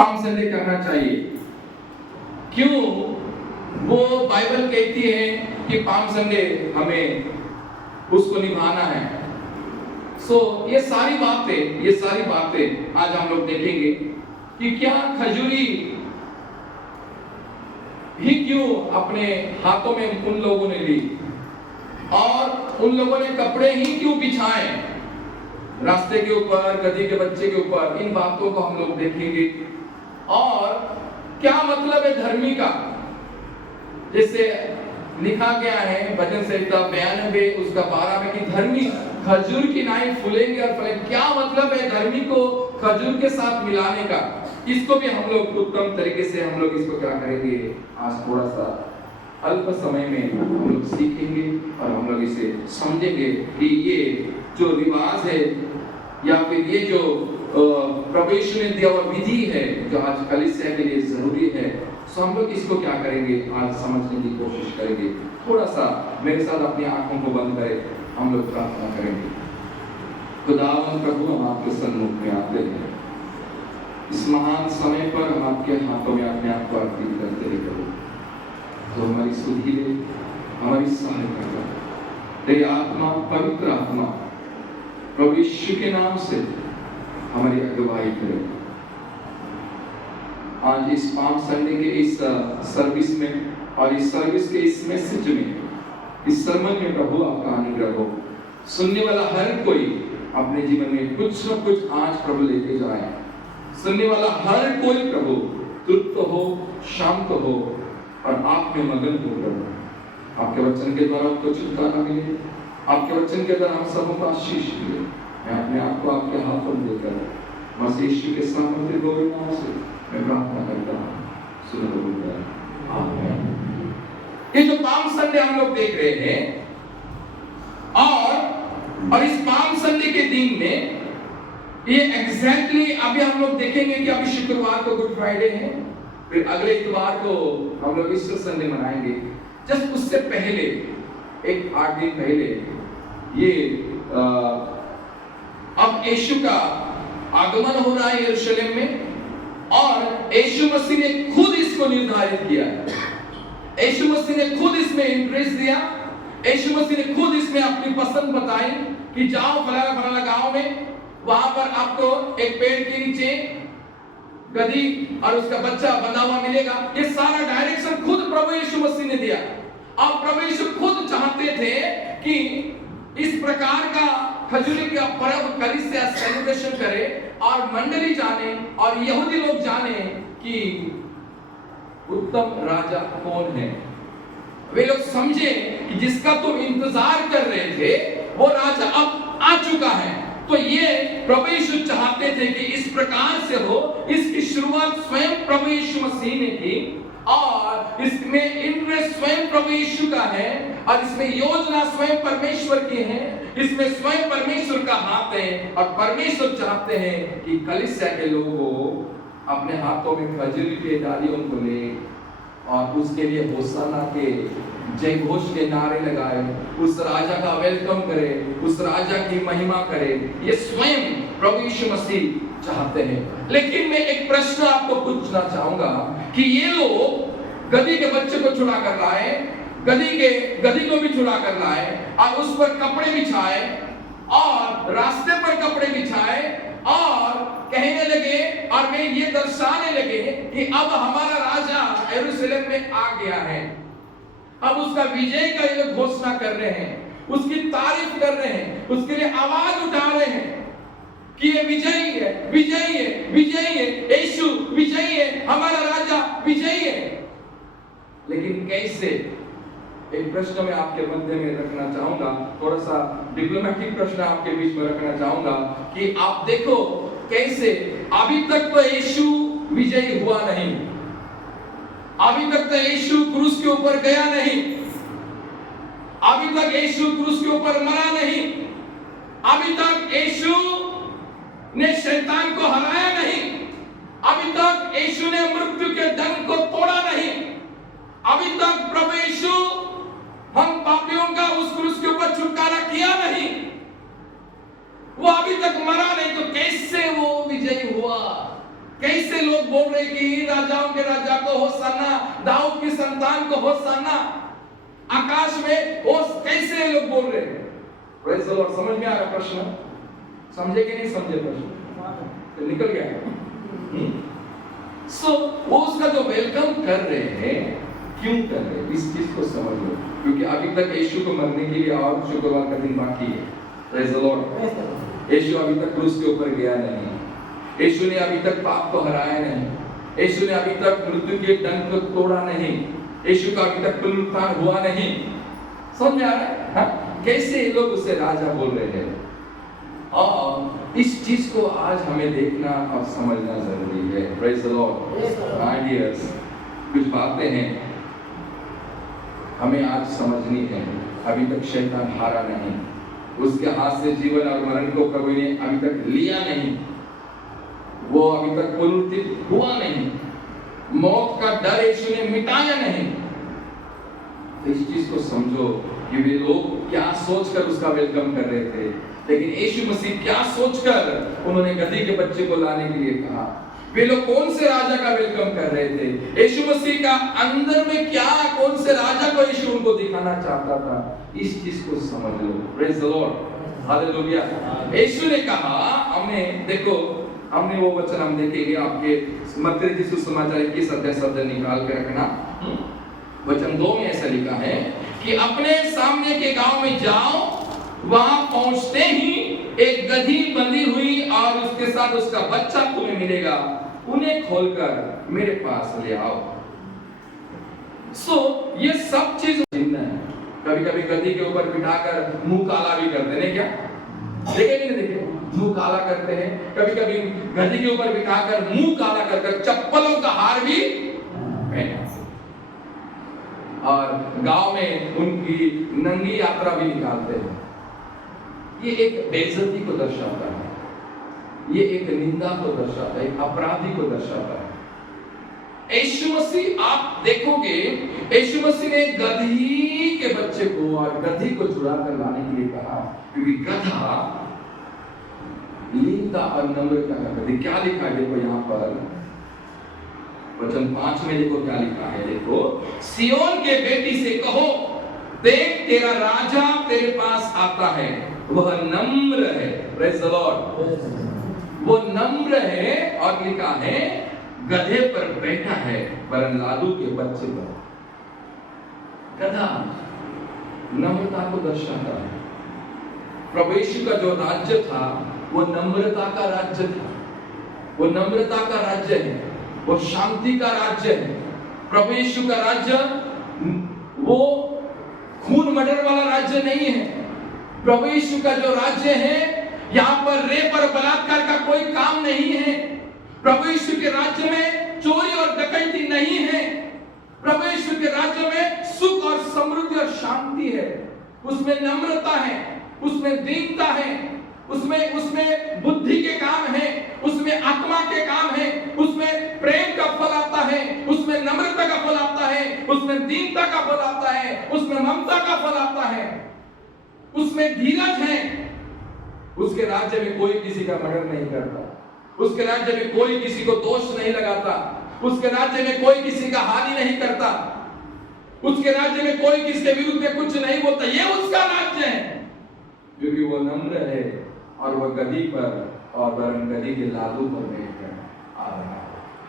Palm Sunday करना चाहिए? क्यों वो बाइबल कहती है कि पाम संडे हमें उसको निभाना है? ये सारी बातें आज हम लोग देखेंगे कि क्या खजूरी ही क्यों अपने हाथों में उन लोगों ने ली, और उन लोगों ने कपड़े ही क्यों बिछाए रास्ते के ऊपर, गधी के बच्चे के ऊपर। इन बातों को हम लोग देखेंगे। और क्या मतलब है धर्मी का, जैसे लिखा गया है भजन संहिता 92 उसका 12 में कि धर्मी खजूर की नाई फूलेंगे और फलेंगे। क्या मतलब है धर्मी को खजूर के साथ मिलाने का? इसको भी हम लोग उत्तम तरीके से हम लोग इसको क्या करेंगे, आज थोड़ा सा अल्प समय में हम लोग सीखेंगे और हम लोग इसे समझेंगे कि ये जो रिवाज है या फिर ये जो प्रभु यीशु ने दिया हुआ विधि है जो आज कलीसिया के लिए जरूरी है, सो हम लोग इसको क्या करेंगे, आज समझने की कोशिश करेंगे। थोड़ा सा मेरे साथ अपनी आंखों को बंद करें, हम लोग प्रार्थना करेंगे। खुदावंद प्रभु, हम आपके सन्मुख में आते हैं। इस महान समय पर हम आपके हाथों में अपने आप को अर्पित करते हैं प्रभु। तो हमारी सुधि ले, हमारी सहायता कर। तेरी आत्मा, पवित्र आत्मा प्रभु यीशु के नाम से हमारी अगुवाई करे। आज इस पाम संडे के इस सर्विस में और इस सर्विस के इस मैसेज में, इस सरमन में प्रभु आपका अनुग्रह हो। सुनने वाला हर कोई अपने जीवन में कुछ न कुछ आज प्रभु लेके जाए। सुनने वाला हर कोई प्रभु तृप्त हो, शांत हो और आप में मगन हो प्रभु। आपके वचन के द्वारा आपको छुटकारा मिले, आपके वचन के द्वारा हम सबको आशीष मिले। मैं अपने आप को आपके हाथों में देकर मसीह यीशु के सामर्थ्य गौरव नाम से मैं प्रार्थना करता हूँ। सुनो आमीन। ये जो पाम संडे हम लोग देख रहे हैं, और इस पाम संडे के दिन में ये एग्जैक्टली अभी हम लोग देखेंगे कि अभी शुक्रवार को गुड फ्राइडे है, फिर अगले इतवार को हम लोग ईस्टर संडे मनाएंगे। जस्ट उससे पहले एक 8 दिन पहले ये अब यीशु का आगमन हो रहा है यरूशलेम में, और यीशु मसीह ने खुद इसको निर्धारित किया है। यीशु मसीह ने खुद इसमें इंटरेस्ट दिया। यीशु मसीह ने खुद इसमें अपनी पसंद बताई कि जाओ फलाना फलाना गांव में, वहां पर आपको एक पेड़ के नीचे गधी और उसका बच्चा बंधा हुआ मिलेगा। ये सारा डायरेक्शन खुद प्रभु यीशु मसीह ने दिया। और प्रभु यीशु खुद चाहते थे कि इस प्रकार का खजूरी का पर्व कलीसिया सेलिब्रेशन करे और मंडली जाने और यहूदी लोग जाने कि उत्तम राजा कौन है। वे लोग समझे कि जिसका तुम इंतजार कर रहे थे वो राजा अब आ चुका है। तो ये प्रभु यीशु चाहते थे कि इस प्रकार से हो। इसकी शुरुआत स्वयं प्रभु यीशु मसीह ने की, और इसमें इंटरेस्ट स्वयं प्रभु यीशु का है, और इसमें योजना स्वयं परमेश्वर की है। इसमें स्वयं परमेश्वर का हाथ है, और परमेश्वर चाहते हैं कि कलीसिया के लोगों अपने हाथों में खजूर के डालियों को ले और उसके लिए होसाना के जय घोष के नारे लगाए, उस राजा का वेलकम करे, उस राजा की महिमा करे। ये स्वयं प्रभु यीशु मसीह चाहते हैं। लेकिन मैं एक प्रश्न आपको पूछना चाहूंगा कि ये लोग गधी के बच्चे को छुड़ा कर लाए, गधी को भी छुड़ा कर लाए और उस पर कपड़े बिछाए और रास्ते पर कपड़े बिछाए और कहने लगे और वे ये दर्शाने लगे कि अब हमारा राजा यरूशलेम में आ गया है। अब उसका विजय का ये लोग घोषणा कर रहे हैं, उसकी तारीफ कर रहे हैं, उसके लिए आवाज उठा रहे हैं कि ये विजयी है, विजयी है, विजयी है, यीशु विजयी है, हमारा राजा विजयी है। लेकिन कैसे? एक प्रश्न मैं आपके मध्य में रखना चाहूंगा, थोड़ा सा डिप्लोमेटिक प्रश्न आपके बीच में रखना चाहूंगा कि आप देखो कैसे अभी तक तो यीशु विजयी हुआ नहीं, अभी तक तो यीशु क्रूस के ऊपर गया नहीं, अभी तक यीशु क्रूस के ऊपर मरा नहीं, अभी तक यीशु ने शैतान को हराया नहीं, अभी तक यीशु ने मृत्यु के दंड को तोड़ा नहीं, अभी तक प्रभु यीशु हम पापियों का उस क्रूस के ऊपर छुटकारा किया नहीं, वो अभी तक मरा नहीं, तो कैसे वो विजयी हुआ? कैसे लोग बोल रहे कि राजाओं के राजा को होशाना, दाऊद की संतान को होशाना, आकाश में वो कैसे लोग बोल रहे हैं? Praise the Lord. समझ में आ रहा प्रश्न? समझे कि नहीं समझे प्रश्न? तो निकल गया। सो वो उसका जो वेलकम कर रहे हैं, क्यों कर रहे हैं, इस चीज को समझ लो। क्योंकि अभी तक यीशु को मरने के लिए और शुक्रवार का दिन बाकी है। Praise the Lord. यीशु अभी तक क्रूस के ऊपर गया नहीं, यीशु ने अभी तक पाप को हराया नहीं, यीशु ने अभी तक मृत्यु के डंक को तोड़ा नहीं, यीशु का अभी तक पुनरुत्थान हुआ नहीं। समझ में आ रहा है? हाँ? कैसे ये लोग उसे राजा बोल रहे हैं? और इस चीज को आज हमें देखना और समझना जरूरी है। Praise the Lord. My dears, कुछ बातें हैं हमें आज समझनी है। अभी तक शैतान हारा नहीं, उसके हाथ से जीवन और मरण को प्रभु ने अभी तक लिया नहीं, वो अभी तक पुनरुत्थित हुआ नहीं, मौत का डर यीशु ने मिटाया नहीं। इस चीज को समझो कि वे लोग क्या सोचकर उसका वेलकम कर रहे थे, लेकिन यीशु मसीह क्या सोचकर उन्होंने गधी के बच्चे को लाने के लिए कहा। वे लोग कौन से राजा का वेलकम कर रहे थे? यीशु मसीह का अंदर में क्या, कौन से राजा को यीशु उनको दिखाना चाहता था? इस चीज को समझ लो। Praise the Lord. हालेलुया। यीशु ने कहा, हमने वो वचन हम देखेंगे आपके मत्ती की सुसमाचार 21 अध्याय शब्द निकाल के रखना। वचन 2 में ऐसा लिखा है कि अपने सामने के गांव में जाओ, वहां पहुंचते ही एक गधी बंधी हुई और उसके साथ उसका बच्चा तुम्हें मिलेगा, उन्हें खोलकर मेरे पास ले आओ। ये सब चीज चिन्ह है। कभी कभी गधी के ऊपर बिठाकर मुंह काला भी करते हैं, क्या देखे कि नहीं देखे? मुंह काला करते हैं। कभी कभी गधी के ऊपर बिठाकर मुंह काला कर चप्पलों का हार भी पहना, और गांव में उनकी नंगी यात्रा भी निकालते हैं। ये एक बेइज्जती को दर्शाता है, ये एक निंदा को दर्शाता है, एक अपराधी को दर्शाता है। यीशु मसीह, आप देखोगे यीशु मसीह ने गधी के बच्चे को और गधी को छुड़ा कर लाने के लिए कहा, क्योंकि गधा लीनता और नम्रता का प्रतीक। क्या लिखा है देखो यहाँ पर वचन 5 में, देखो क्या लिखा है। देखो, सियोन के बेटी से कहो, देख तेरा राजा तेरे पास आता है, वह नम्र है। Praise the Lord. वो नम्र है, और लिखा है गधे पर बैठा है, वरन लादू के बच्चे पर। गधा नम्रता को दर्शाता है। प्रभु यीशु का जो राज्य था वो नम्रता का राज्य था, वो नम्रता का राज्य है, वो शांति का राज्य है। प्रभु यीशु का राज्य वो खून मर्डर वाला राज्य नहीं है। प्रभु यीशु का जो राज्य है, यहाँ पर रेप और बलात्कार का कोई काम नहीं है। प्रभु यीशु के राज्य में चोरी और डकैती नहीं है। प्रभु यीशु के राज्य में सुख और समृद्धि और शांति है। उसमें नम्रता है, उसमें दीनता है, उसमें बुद्धि के काम है, उसमें आत्मा के काम है, उसमें प्रेम का फल आता है, उसमें नम्रता का फल आता है, उसमें दीनता का फल आता है, उसमें ममता का फल आता है, उसमें धीरज है। उसके राज्य में कोई किसी का मर्डर नहीं करता, उसके राज्य में कोई किसी को दोष नहीं लगाता, उसके राज्य में कोई किसी का हानि नहीं करता, उसके राज्य में कोई किसके विरुद्ध में कुछ नहीं बोलता। ये उसका राज्य है, क्योंकि वो नम्र है और वह गधी पर और वरन गधी के लादू पर बैठकर आ रहा है।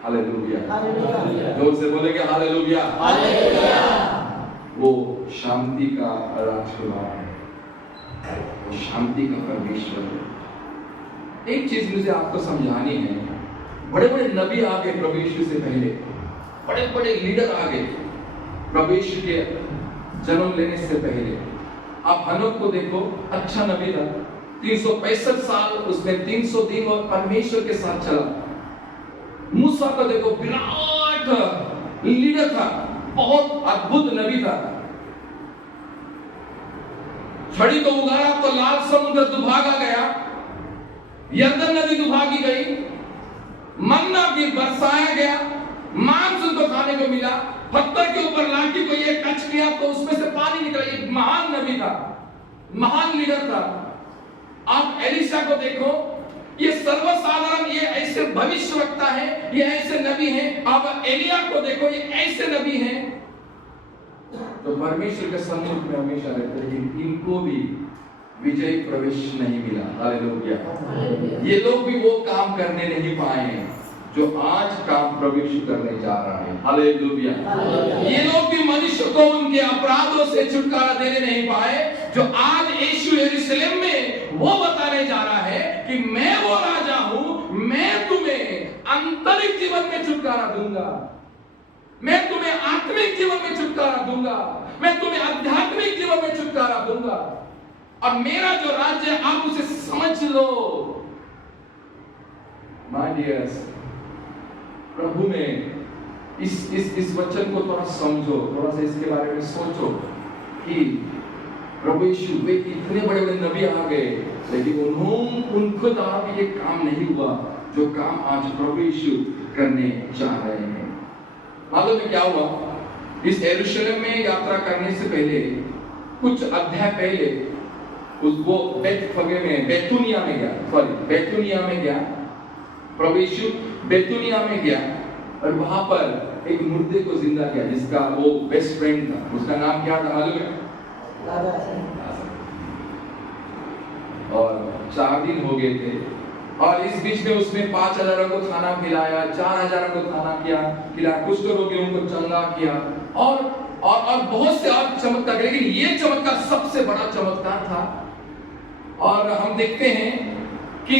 हालेलुया। जोर से बोलेंगे हालेलुया। वो शांति का राजकुमार है, वो शांति का परमेश्वर है। एक चीज मुझे आपको समझानी है। बड़े बड़े नबी आ गए प्रभु यीशु से पहले, बड़े बड़े लीडर आ गए प्रभु यीशु के जन्म लेने से पहले। आप हनोक को देखो, अच्छा नबी था, 365 साल उसने 300 दिन और परमेश्वर के साथ चला। मूसा को देखो, विराट लीडर था, बहुत अद्भुत नबी था। छड़ी को उगाड़ा तो लाल समुद्र दुभागा गया, यरदन नदी दुभागी गई, मन्ना भी बरसाया गया, मांस उनको खाने को मिला, पत्थर के ऊपर लाठी को ये टच किया तो उसमें से पानी निकला। एक महान नबी था, महान लीडर था। आप एलिशा को देखो, ये सर्वसाधारण, ये ऐसे भविष्यवक्ता है, ये ऐसे नबी हैं। अब एलिया को देखो, ये ऐसे नबी हैं तो परमेश्वर के सम्मुख में हमेशा रहते, लेकिन इनको भी विजय प्रवेश नहीं मिला। हालेलुया। ये लोग भी वो काम करने नहीं पाए जो आज काम प्रवेश करने जा रहा है। हालेलुया। ये लोग भी मनुष्य को उनके अपराधों से छुटकारा देने नहीं पाए जो आज यीशु यरूशलेम में वो बताने जा रहा है कि मैं वो राजा हूं, मैं तुम्हें आंतरिक जीवन में छुटकारा दूंगा, मैं तुम्हें आत्मिक जीवन में छुटकारा दूंगा, मैं तुम्हें आध्यात्मिक जीवन में छुटकारा दूंगा, और मेरा जो राज्य है आप उसे समझ लो। माय डियर्स, प्रभु में इस वचन को थोड़ा समझो, थोड़ा सा इसके बारे में सोचो कि प्रभु यीशु वे इतने बड़े बड़े नबी आ गए, लेकिन उनको द्वारा भी ये काम नहीं हुआ जो काम आज प्रभु यीशु करने जा रहे हैं। मालूम है क्या हुआ? इस यरूशलेम में यात्रा करने से पहले, कुछ अध्याय पहले, वो बेतफगे में, बेतुनिया में गया। प्रभु यीशु बेतुनिया में गया और वहां पर एक मुर्दे को जिंदा किया जिसका वो बेस्ट फ्रेंड था। उसका नाम क्या था मालूम है? और 4 दिन हो गए थे और इस बीच में उसने 5,000 को खाना खिलाया, 4,000 को खाना खिलाया, कुछ रोगियों को चंगा किया और बहुत से और चमत्कार। लेकिन ये चमत्कार सबसे बड़ा चमत्कार था। और हम देखते हैं कि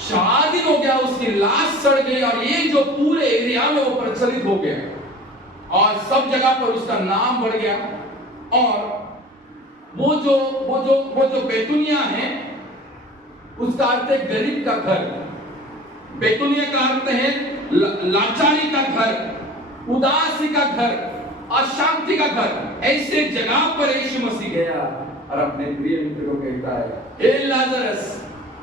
4 दिन हो गया, उसकी लाश सड़ गई और ये जो पूरे एरिया में वो प्रचलित हो गया और सब जगह पर उसका नाम बढ़ गया। और वो जो बेतुनिया है उसका अर्थ है गरीब का घर। बेतुनिया का अर्थ है लाचारी का घर, उदासी का घर, अशांति का घर। ऐसे जगह पर यीशु मसीह गया और अपने प्रिय मित्र को कहता है, ए लाजरस,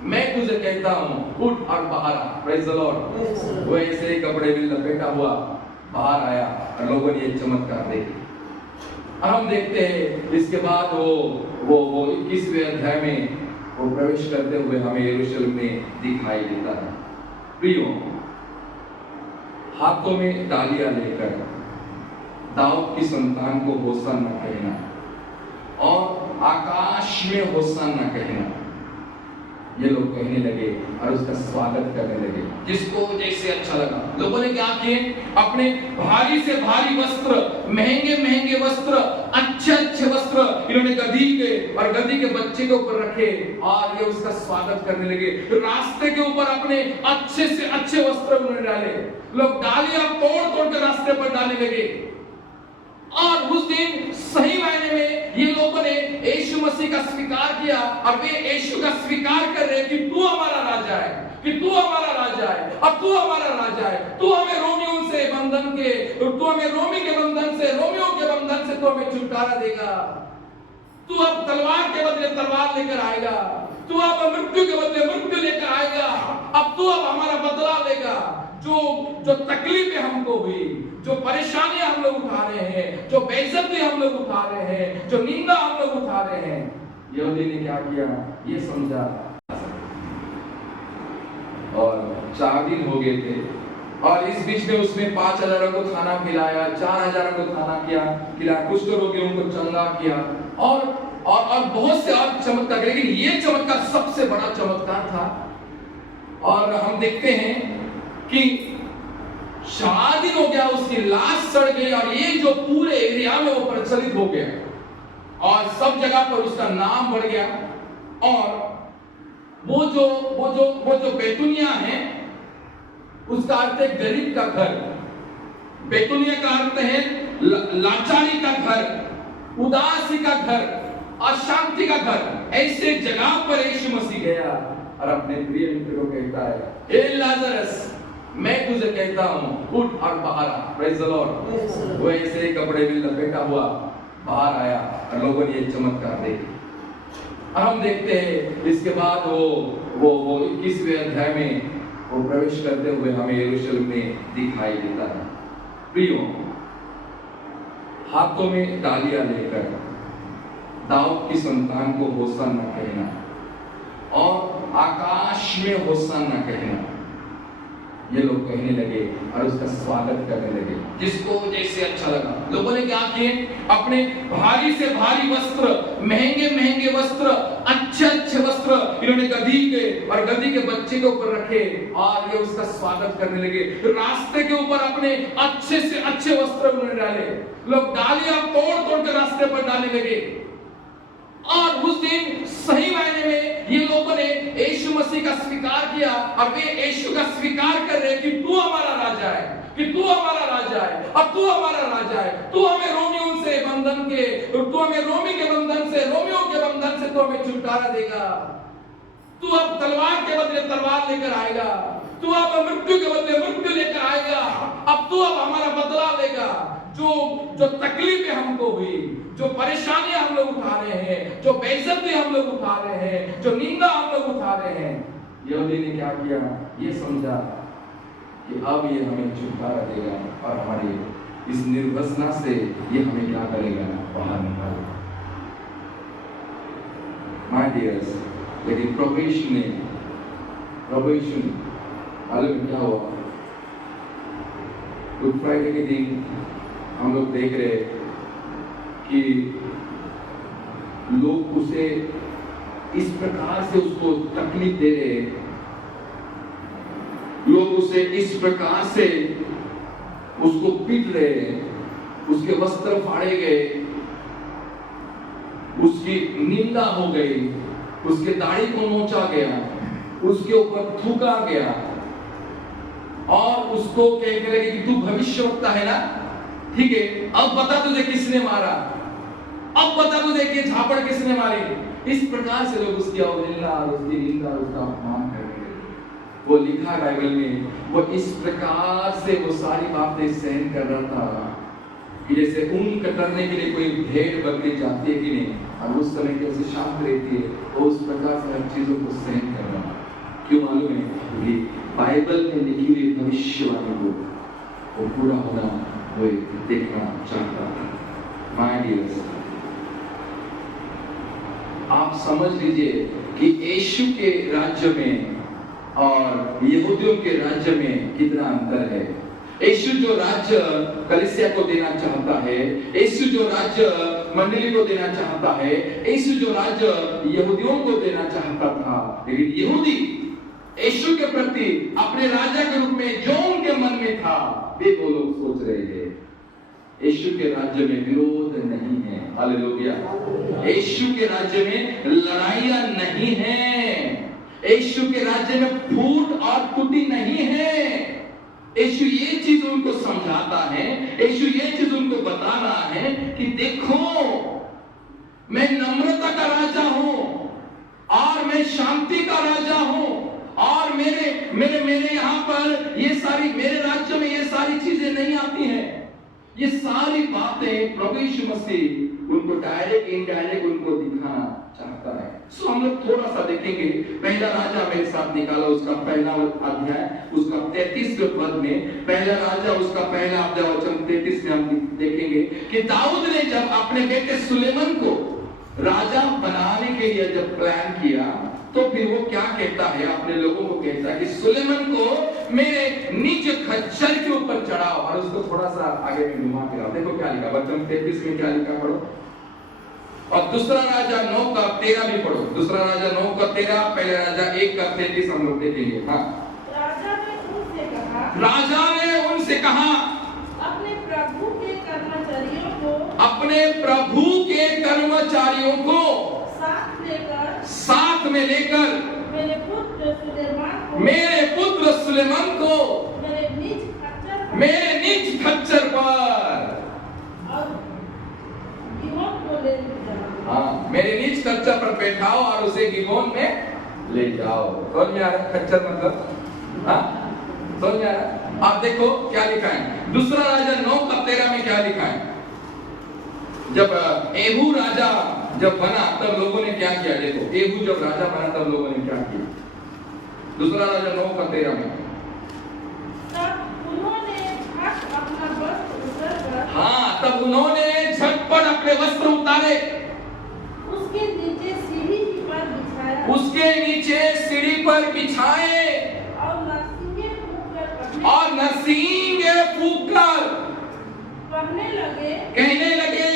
मैं तुझे कहता हूं उठ और बाहर आ। Praise the Lord. वो ऐसे कपड़े में लपेटा हुआ बाहर आया और लोगों ने ये चमत्कार देखा। और हम देखते हैं इसके बाद वो 21वें अध्याय में वो प्रवेश करते हुए हमें यरूशलेम में दिखाई देता है। प्रियो, हाथों में डालियां लेकर दाऊद की संतान को होशाना कहना और आकाश में होशाना कहना, ये लोग कहने लगे और उसका स्वागत करने लगे जिसको जैसे अच्छा लगा। लोगों ने क्या किए? अपने भारी से भारी वस्त्र, महंगे वस्त्र, अच्छे वस्त्र इन्होंने गधी के बच्चे के ऊपर रखे और ये उसका स्वागत करने लगे। रास्ते के ऊपर अपने अच्छे से अच्छे वस्त्र उन्होंने डाले। लोग डालियां तोड़ के रास्ते पर डालने लगे। और उस दिन सही मायने में ये लोगों ने यीशु मसीह का स्वीकार किया और वे यीशु का स्वीकार कर रहे हैं कि तू हमारा राजा है, कि तू हमारा राजा है, अब तू हमारा राजा है। तू हमें रोमियों के बंधन से तू हमें छुटकारा देगा। तू अब तलवार के बदले तलवार लेकर आएगा, तू अब मृत्यु के बदले मृत्यु लेकर आएगा। अब तू अब हमारा बदला लेगा। जो तकलीफें हमको हुई, जो परेशानियां हम लोग उठा रहे हैं, जो बेइज्जती हम लोग उठा रहे हैं, जो निंदा हम लोग उठा रहे हैं, यहूदी ने क्या किया? ये समझा। और 4 दिन हो गए थे और इस बीच में उसने 5,000 को खाना खिलाया, 4,000 को खाना खिलाया, कुछ रोगियों को चंगा किया और बहुत से और चमत्कार। लेकिन ये चमत्कार सबसे बड़ा चमत्कार था। और हम देखते हैं कि 4 दिन हो गया, उसकी लाश सड़ गई और ये जो पूरे एरिया में वो प्रचलित हो गया और सब जगह पर उसका नाम बढ़ गया। और वो जो बेतुनिया है उसका अर्थ है गरीब का घर। बेतुनिया का अर्थ है लाचारी का घर, उदासी का घर, अशांति का घर। ऐसे जगह पर यीशु मसीह गया और अपने प्रिय मित्र को कहता है, ए लाजरस, मैं तुझे कहता हूं उठ और बाहर आ। Praise the Lord. वो ऐसे कपड़े में लपेटा हुआ बाहर आया और लोगों ने ये चमत्कार देखा। और हम देखते हैं इसके बाद वो 21वें अध्याय में वो प्रवेश करते हुए हमें यरूशलेम में दिखाई देता है। प्रियो, हाथों में डालियां लेकर दाऊद की संतान को होशाना कहना और आकाश में होशाना कहना। ये लोग कहने लगे और उसका स्वागत करने लगे, जिसको जैसे अच्छा लगा। लोगों ने क्या किए, अपने भारी से भारी वस्त्र, महंगे महंगे वस्त्र, अच्छे अच्छे वस्त्र इन्होंने गधी के और गधी के बच्चे के ऊपर रखे और ये उसका स्वागत करने लगे। रास्ते के ऊपर अपने अच्छे से अच्छे वस्त्र उन्होंने डाले। लोग डालियां तोड़ तोड़ के रास्ते पर डालने लगे। और उस दिन सही मायने में ये लोगों ने यीशु मसीह का स्वीकार किया और वे यीशु का स्वीकार कर रहे कि तू हमारा राजा है, कि तू हमारा राजा है, अब तू हमारा राजा है, तू हमें रोमियों के बंधन से तू हमें छुटकारा देगा। तू अब तलवार के बदले तलवार लेकर आएगा, तू अब मृत्यु के बदले मृत्यु लेकर आएगा, अब तू अब हमारा बदला लेगा। जो तकलीफें हमको हुई, जो परेशानियां हम लोग उठा रहे हैं, जो बेइज्जती हम लोग उठा रहे हैं, जो निंदा हम लोग उठा रहे हैं, यहूदी ने क्या किया, ये समझा कि अब ये हमें छुटकारा देगा और हमारी इस निर्वसना से ये हमें क्या करेगा, बाहर निकालेगा। माय डियर्स, लेकिन प्रोबेशन मालूम क्या हुआ? गुड फ्राइडे के दिन हम लोग देख रहे कि लोग उसे इस प्रकार से उसको तकलीफ दे रहे, लोग उसे इस प्रकार से उसको पीट रहे, उसके वस्त्र फाड़े गए, उसकी निंदा हो गई, उसके दाढ़ी को नोचा गया, उसके ऊपर थूका गया और उसको कहने लगे कि तू भविष्यवक्ता है ना, ठीक है, अब बता तुझे किसने मारा, अब बता तुझे कि झापड़ किसने मारी। इस प्रकार से लोग उसकी अवहेलना और उसकी निंदा और उसका अपमान करने लगे। वो लिखा बाइबल में, वो इस प्रकार से वो सारी बातें सहन कर रहा था कि जैसे ऊन कतरने के लिए कोई भेड़ बकरी जाती है कि नहीं, और उस समय कैसे शांत रहती है, वो उस प्रकार से हर चीजों को सहन कर रहा। क्यों मालूम है? क्योंकि बाइबल में लिखी हुई भविष्यवाणी को वो पूरा होना वो देखना चाहता था। माय डियर्स, आप समझ लीजिए कि यीशु के राज्य में और यहूदियों के राज्य में कितना अंतर है। यीशु जो राज्य कलीसिया को देना चाहता है, यीशु जो राज्य मंडली को देना चाहता है, यीशु जो राज्य यहूदियों को देना चाहता था, लेकिन यहूदी यीशु के प्रति अपने राजा के रूप में जो उनके मन में था, वे वो लोग सोच रहे थे। यीशु के राज्य में विरोध नहीं है, हालेलुया। यीशु के राज्य में लड़ाइयां नहीं है, यीशु के राज्य में फूट और कुटी नहीं है। यीशु ये चीज उनको समझाता है, यीशु ये चीज उनको बता रहा है कि देखो, मैं नम्रता का राजा हूं और मैं शांति का राजा हूं और मेरे यहाँ पर ये सारी, मेरे राज्य में ये सारी चीजें नहीं आती हैं। ये सारी बातें प्रभु यीशु मसीह उनको डायरेक्ट इनडायरेक्ट उनको दिखाना चाहता है। सो हम लोग थोड़ा सा देखेंगे। पहला राजा मेरे साथ निकाला, उसका पहला अध्याय, उसका 33वें पद में, पहला राजा उसका पहला अध्याय वचन 33 में हम देखेंगे कि दाऊद ने जब अपने बेटे सुलेमान को राजा बनाने के लिए जब प्लान किया, तो फिर वो क्या कहता है, अपने लोगों को कहता है कि सुलेमान को मेरे निज खच्चर के ऊपर चढ़ाओ। और उसको थोड़ा सा आगे में घुमा के लाओ। देखो क्या लिखा, वचन 33 में क्या लिखा, पढ़ो। और दूसरा राजा 9 का 13 भी पढ़ो। दूसरा राजा 9 का 13, पहले राजा 1 का 33 हम लोग देखेंगे। हाँ, राजा ने उनसे कहा अपने प्रभु के कर्मचारियों को साथ में लेकर मेरे पुत्र सुलेमान को मेरे निज खच्चर पर, हाँ, मेरे निज खच्चर पर बैठाओ और उसे गिबोन में ले जाओ। समझ में आ रहा खच्चर मतलब? हाँ, समझ में आ रहा? आप देखो क्या लिखा है, दूसरा राजा 9 का 13 में क्या लिखा है। जब एहू राजा जब बना तब लोगों ने क्या किया, देखो एहू जब राजा बना तब लोगों ने क्या किया। दूसरा राजा 9 का 13 में, हाँ, तब उन्होंने झटपट अपने वस्त्र उतारे, उसके नीचे सीढ़ी पर बिछाए और नरसिंगे फूंककर कहने लगे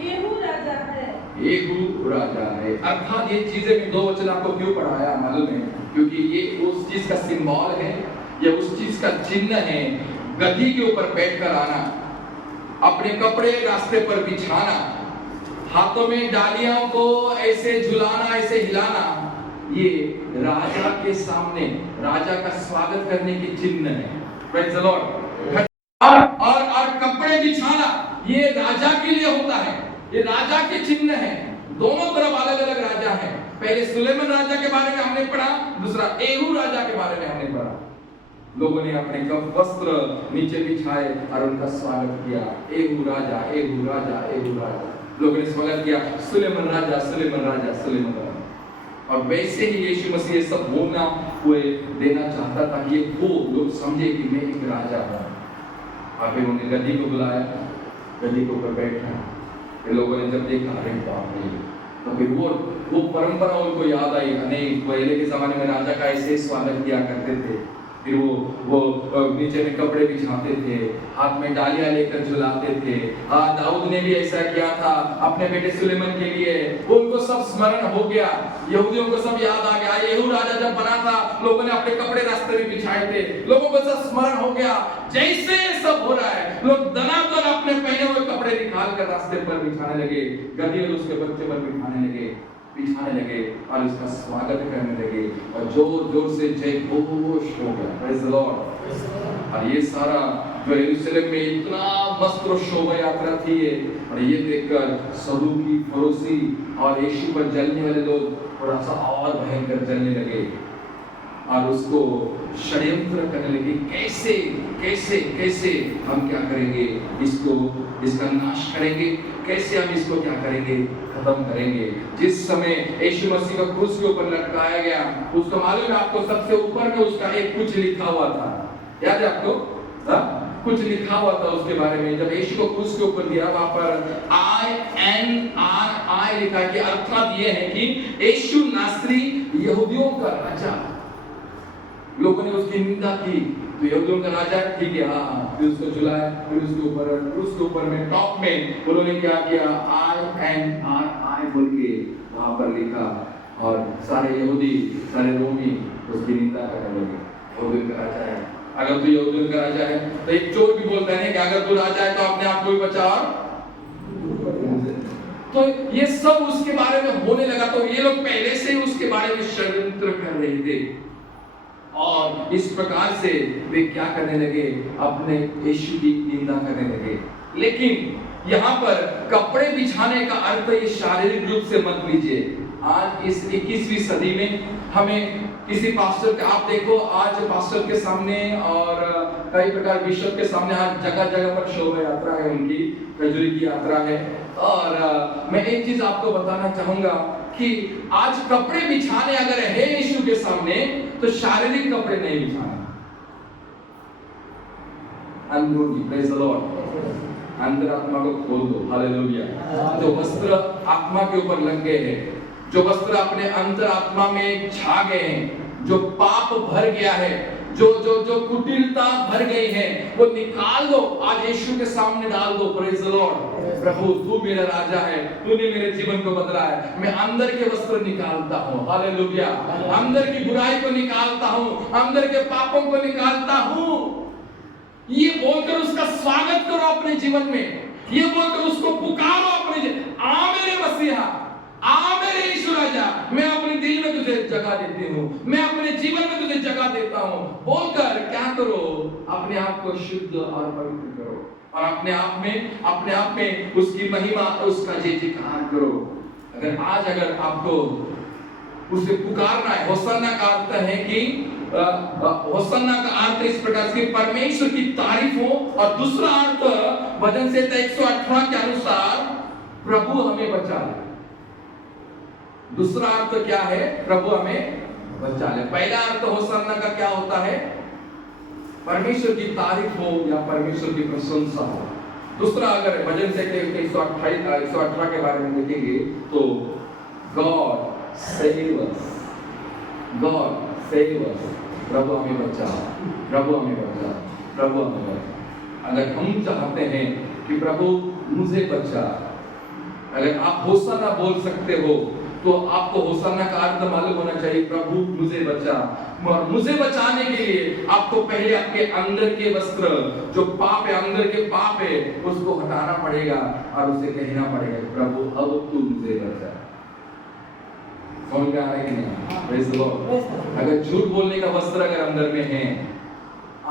येहू राजा है। येहू राजा है। अर्थात ये चीजें मैं 2 वचन आपको क्यों पढ़ाया मालूम है, क्योंकि ये उस चीज का सिंबल है, ये उस चीज का चिन्ह है। गधी के ऊपर बैठकर आना, अपने कपड़े रास्ते पर बिछाना, हाथों में डालियों को ऐसे झुलाना, ऐसे हिलाना, ये राजा के सामने राजा का स्वागत करने की चिन्ह है। Praise the Lord. और कपड़े बिछाना ये राजा के लिए होता है, ये राजा के चिन्ह है। दोनों तरफ अलग अलग राजा है। पहले सुलेमान राजा के बारे में हमने पढ़ा, दूसरा येहू राजा के बारे में हमने पढ़ा। लोगों ने अपने वस्त्र नीचे बिछाए और उनका स्वागत किया, येहू राजा, येहू राजा, येहू राजा। लोगों ने स्वागत किया, सुलेमान राजा, सुलेमान राजा, सुलेमान राजा। और वैसे ही यीशु मसीह ये सब बोलना हुए देना चाहता था कि वो लोग समझे कि मैं एक राजा हूँ। और फिर उन्होंने गद्दी को बुलाया, गद्दी के ऊपर बैठा। फिर लोगों ने जब देखा, अरे बाप रे, तो फिर वो परंपरा उनको याद आई। नहीं, पहले के जमाने में राजा का ऐसे स्वागत किया करते थे। फिर वो नीचे में कपड़े बिछाते थे, हाथ में डालियां लेकर झुलाते थे। दाऊद ने भी ऐसा किया था अपने बेटे सुलेमान के लिए। वो उनको सब स्मरण हो गया, यहूदियों को सब याद आ गया। येहू राजा जब बना था, लोगों ने अपने कपड़े रास्ते में बिछाए थे, लोगों को सब स्मरण हो गया। जैसे सब हो रहा है, लोग दनादन अपने पहने हुए कपड़े निकाल कर रास्ते पर बिछाने लगे, गधी और उसके बच्चे पर बिछाने लगे और उसका स्वागत करने लगे और जोर जोर से जय घोष हो गया। Praise the Lord. और ये सारा जो यरूशलेम में इतना मस्त शोभा यात्रा थी, और ये देखकर सदूकी, फरीसी और यीशु पर जलने वाले लोग थोड़ा सा और भयंकर जलने लगे और उसको षड्यंत्र करने लगे। कैसे कैसे कैसे हम क्या करेंगे, इसका नाश करेंगे, कैसे हम इसको क्या करेंगे, खत्म करेंगे। जिस समय यीशु मसीह को क्रूस के ऊपर लटकाया गया, उसको मालूम है आपको, सबसे ऊपर में उसका एक कुछ लिखा हुआ था, याद है आपको? कुछ लिखा हुआ था उसके बारे में। जब यीशु को क्रूस के ऊपर दिया, वहां पर INRI लिखा, कि अर्थात ये है कि यीशु नासरी यहूदियों का राजा। लोगों ने उसकी निंदा की, तो यहूदियों का राजा, ठीक है, हाँ। फिर उसको झुलाया, फिर उसके ऊपर में टॉप में उन्होंने क्या किया, INRI बोल के वहां पर लिखा, और सारे यहूदी, सारे रोमी उसकी निंदा करने लगे। यहूदियों का राजा है, अगर तू यहूदियों का राजा है, तो एक चोर भी बोलता है कि अगर तू राजा है तो अपने आप को भी बचा। तो ये सब उसके बारे में होने लगा। तो ये लोग पहले से ही उसके बारे में षड्यंत्र कर रहे थे, और इस प्रकार से वे क्या करने लगे, अपने यीशु की निंदा करने लगे। लेकिन यहाँ पर कपड़े बिछाने का अर्थ ये शारीरिक रूप से मत लीजिए। आज इस 21वीं सदी में हमें किसी पास्टर का, आप देखो आज पास्टर के सामने और कई प्रकार बिशप के सामने आज जगह जगह पर शोभा यात्रा है, उनकी खजूरी की यात्रा है। और मैं एक चीज आपको बताना चाहूंगा कि आज कपड़े बिछाने अगर है यीशु के सामने, तो शारीरिक कपड़े नहीं बिछाने, अंदरूनी। Praise the Lord. अंदर आत्मा को खोल दो, हालेलुया। जो वस्त्र आत्मा के ऊपर लग गए हैं, जो वस्त्र अपने अंतर आत्मा में छा गए हैं, जो पाप भर गया है, जो कुटिलता भर गई है, वो निकाल दो, आज यीशु के सामने डाल दो। Praise the Lord. प्रभु तू मेरा राजा है, तूने मेरे जीवन को बदला है। मैं अंदर के वस्त्र निकालता हूँ, हालेलुया। अंदर की बुराई को निकालता हूँ, अंदर के पापों को निकालता हूँ। ये बोलकर उसका स्वागत करो अपने जीवन में, ये बोलकर उसको पुकारो अपने जीवन। आ मेरे मसीहा, आ मेरे यीशु राजा, मैं अपने दिल में तुझे जगह देती हूँ, मैं अपने जीवन में तुझे जगह देता हूँ। बोलकर क्या करो, अपने आप को शुद्ध और पवित्र करो, और अपने आप में उसकी महिमा, उसका जय जयकार करो। अगर आपको उसे पुकारना है, होसन्ना का अर्थ है कि होसन्ना का अर्थ इस प्रकार से परमेश्वर की तारीफ हो, और दूसरा अर्थ भजन संहिता 118 के अनुसार प्रभु हमें बचा ले। दूसरा अर्थ क्या है, प्रभु हमें बचा ले। पहला अर्थ होसन्ना का क्या होता है, परमेश्वर की तारीफ हो या परमेश्वर की प्रशंसा हो। दूसरा अगर भजन संहिता 118 के बारे में देखेंगे तो God save us, God save us, प्रभु हमें बचाओ, प्रभु हमें बचाओ, प्रभु हमें बचाओ। अगर हम चाहते हैं कि प्रभु मुझे बचा, अगर आप होशाना बोल सकते हो तो आपको होशाना का अर्थ मालूम होना चाहिए, प्रभु मुझे बचा। और मुझे बचाने के लिए आपको पहले आपके अंदर के वस्त्र, जो पाप है, अंदर के पाप है, उसको हटाना पड़ेगा और उसे कहना पड़ेगा, प्रभु अब तू मुझे बचा। समझ में आ रहा है कि नहीं? Praise the Lord. अगर झूठ बोलने का वस्त्र अगर अंदर में है,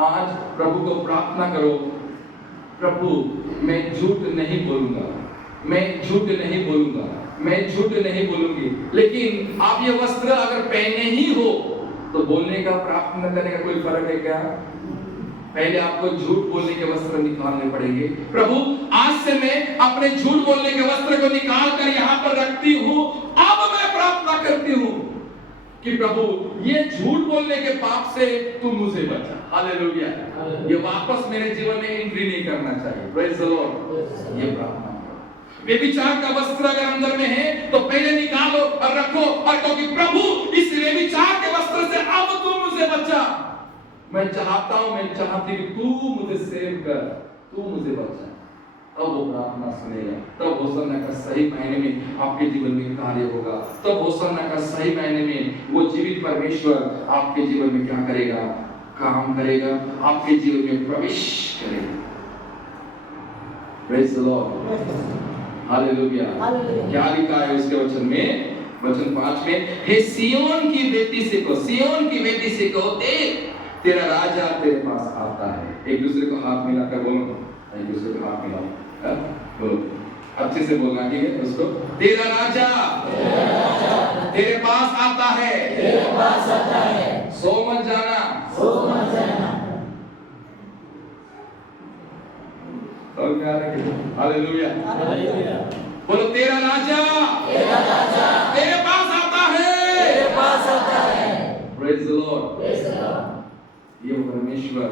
आज प्रभु को प्रार्थना करो, प्रभु मैं झूठ नहीं बोलूंगा, मैं झूठ नहीं बोलूंगा, मैं झूठ नहीं बोलूंगी। लेकिन आप ये वस्त्र अगर पहने ही हो तो बोलने का, प्रार्थना करने का कोई फर्क है क्या? पहले आपको झूठ बोलने के वस्त्र निकालने पड़ेंगे। प्रभु आज से मैं अपने झूठ बोलने के वस्त्र को निकाल कर यहाँ पर रखती हूँ। अब मैं प्रार्थना करती हूँ कि प्रभु ये झूठ बोलने के पाप से तू मुझे बचा। हालेलुया। ये वापस मेरे जीवन में एंट्री नहीं करना चाहिए। Praise the Lord. ये प्रार्थना करो। व्यभिचार का वस्त्र अगर अंदर में है तो पहले निकालो और रखो, और क्योंकि प्रभु इस व्यभिचार के वस्त्र से अब तू मुझे बचा। मैं चाहता हूं, मैं चाहती कि तू मुझे सेव कर, तू मुझे बचा। तब वो प्रार्थना सुनेगा, तब होशाना का सही मायने में आपके जीवन में कार्य होगा, तब होशाना का सही मायने में वो जीवित परमेश्वर आपके जीवन में क्या करेगा? काम करेगा, आपके जीवन में प्रवेश करेगा। Praise the Lord. हालेलुया। क्या लिखा है उसके वचन में? वचन 5 में, हे सिय्योन की बेटी से कहो, सिय्योन की बेटी से कहो, देख तेरा राजा तेरे पास आता है। एक दूसरे को हाथ मिलाकर बोलो, एक दूसरे को हाथ मिलाओ, बोलो अच्छे से बोलना, ठीक है? उसको, तेरा राजा तेरे पास आता है, तेरे पास आता है, सो मत जाना, सो मत जाना। हालेलुया। बोलो तेरा राजा तेरे पास आता है, तेरे पास आता है। Praise the Lord. ये परमेश्वर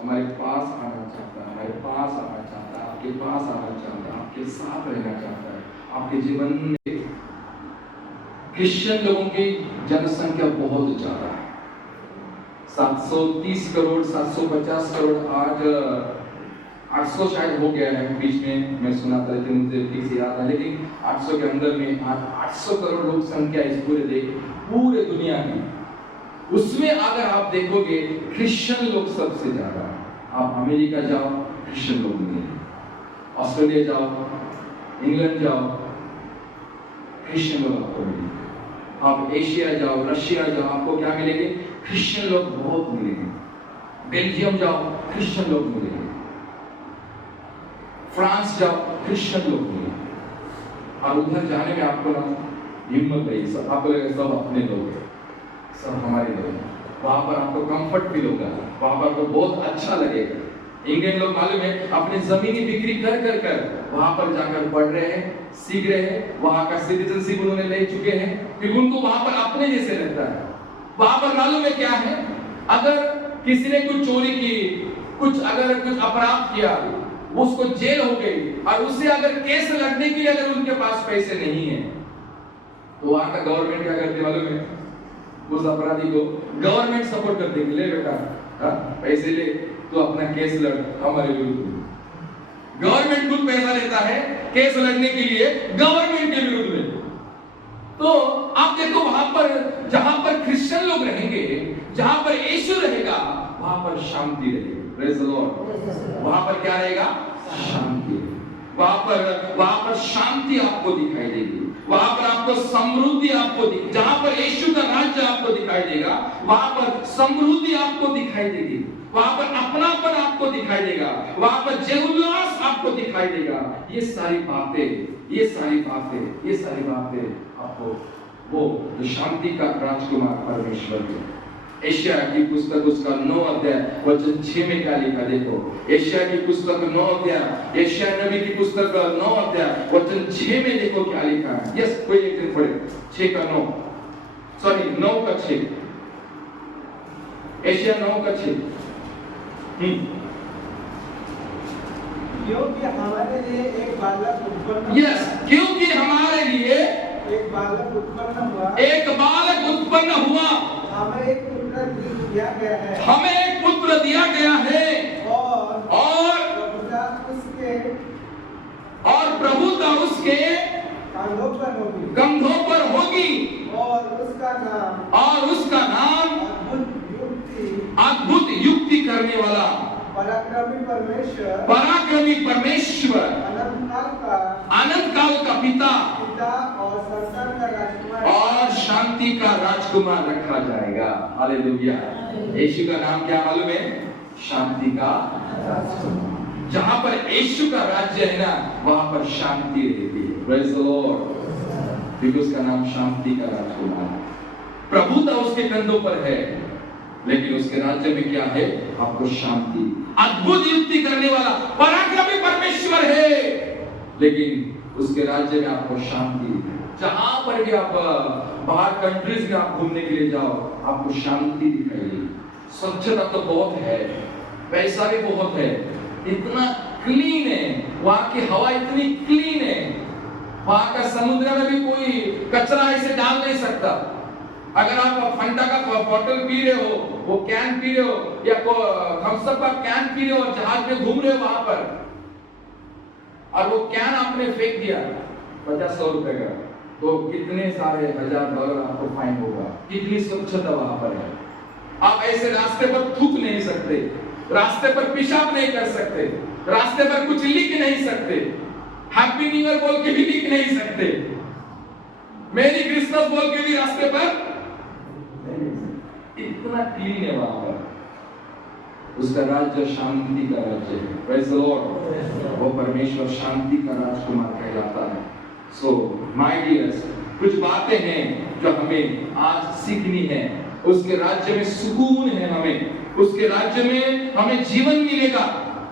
हमारे पास आना चाहता है, हमारे पास आना चाहता है, आपके पास आना चाहता है, आपके साथ रहना चाहता है। आपके जीवन में क्रिश्चियन लोगों की जनसंख्या बहुत ज्यादा है, 730 करोड़, 750 करोड़, आज 800 शायद हो गया है। बीच में मैं सुना था, लेकिन मुझे ठीक से याद है, लेकिन 800 के अंदर में आज 800 करोड़ लोग संख्या इस पूरे दुनिया की। उसमें अगर आप देखोगे क्रिश्चियन लोग सबसे ज्यादा है। आप अमेरिका जाओ, क्रिश्चियन लोग मिलेंगे, ऑस्ट्रेलिया जाओ, इंग्लैंड जाओ, क्रिश्चियन लोग आपको मिलेंगे, आप एशिया जाओ, रशिया जाओ, आपको क्या मिलेंगे? क्रिश्चियन लोग बहुत मिलेंगे। बेल्जियम जाओ, क्रिश्चियन लोग मिलेंगे, फ्रांस जाओ, क्रिश्चियन लोग मिलेंगे। और उधर जाने में आपको ना हिम्मत नहीं, सब आपको लगेगा सब अपने लोग हैं, सब हमारे लोग हैं। वहां पर आपको कंफर्ट फील होगा, वहां पर आपको बहुत अच्छा लगेगा। इंडियन लोग मालूम है अपनी जमीनी बिक्री कर वहां पर जाकर पढ़ रहे हैं, सीख रहे हैं, वहां का सिटीजनशिप उन्होंने ले चुके हैं, क्योंकि उनको वहां पर अपने जैसे लगता है। वहां पर मालूम है क्या है, अगर किसी ने कुछ चोरी की, कुछ अपराध किया, उसको जेल हो गई, और उससे अगर केस लड़ने के लिए अगर उनके पास पैसे नहीं है तो वहां का गवर्नमेंट क्या करती मालूम है? उस अपराधी को गवर्नमेंट सपोर्ट करती है, ले बेटा पैसे ले, तो अपना केस लड़ हमारे विरुद्ध। गवर्नमेंट खुद पैसा लेता है केस लड़ने के लिए गवर्नमेंट के विरुद्ध में। तो आप देखो वहां पर जहां पर क्रिश्चियन लोग रहेंगे, जहां पर यीशु रहेगा, वहां पर शांति रहेगी। Praise the Lord. वहां पर क्या रहेगा? शांति। वहां पर शांति आपको दिखाई देगी, वहां पर आपको समृद्धि आपको जहां पर यीशु का राज्य आपको दिखाई देगा, वहां पर समृद्धि आपको दिखाई देगी, वहां पर अपनापन आपको दिखाई देगा, वहां पर जय उल्लास आपको दिखाई देगा। ये सारी बातें आपको वो जो शांति का राजकुमार परमेश्वर है। एशिया की पुस्तक उसका 9 अध्याय वचन 6 में क्या लिखा देखो। एशिया की पुस्तक 9 अध्याय, एशिया नबी की पुस्तक 9 अध्याय वचन 6 में देखो क्या लिखा है। यस, कोई एक दिन पढ़े 6 का 9, सॉरी 9 का 6, एशिया 9 का 6। क्योंकि हमारे लिए एक बालक उत्पन्न, यस, क्योंकि हमारे लिए एक बालक उत्पन्न हुआ, एक बालक उत्पन्न हुआ, हमें एक पुत्र पुत्र दिया गया है हमें एक पुत्र दिया गया है और प्रभुता उसके प्रभुता उसके कंधों पर होगी और उसका नाम अद्भुत युक्ति करने वाला, पराक्रमी परमेश्वर, अनंत काल का पिता और शांति का राजकुमार रखा जाएगा। हालेलुया। यीशु का नाम क्या मालूम है? शांति का राजकुमार। जहां पर यीशु का राज्य है ना, वहां पर शांति रहती है। Praise the Lord. क्योंकि उसका नाम शांति का राजकुमार है। प्रभुता उसके कंधों पर है, लेकिन उसके राज्य में क्या है? आपको शांति, अद्भुत युक्ति करने वाला, पराक्रमी परमेश्वर है, लेकिन उसके राज्य में आपको शांति। जहां पर भी आप बाहर कंट्रीज में आप घूमने के लिए जाओ, आपको शांति दिखाएगी। स्वच्छता तो बहुत है, पैसा भी बहुत है, इतना क्लीन है, वहां की हवा इतनी क्लीन है, वहां का समुद्र में भी कोई कचरा ऐसे डाल नहीं सकता। अगर आप फंटा का बॉटल पी रहे हो, वो कैन पी रहे हो, या थम्स अप का कैन पी रहे हो और जहाज में घूम रहे हो वहां पर, और वो कैन आपने फेंक दिया 50-100 रुपए का, तो कितने सारे $1000 आपको फाइन होगा। कितनी स्वच्छता वहां पर है। आप ऐसे रास्ते पर थूक नहीं सकते, रास्ते पर पेशाब नहीं कर सकते, रास्ते पर कुछ लिख नहीं सकते, हैप्पी न्यू ईयर बोल के भी लिख नहीं सकते, मेरी क्रिसमस बोल के भी रास्ते पर इतना क्लीन है वहां पर। उसका राज्य शांति का राज्य है। Praise the Lord. वो परमेश्वर शांति का राजकुमार कहलाता है। सो माय डियर्स, कुछ बातें हैं जो हमें आज सीखनी है। उसके राज्य में सुकून है, हमें उसके राज्य में हमें जीवन मिलेगा,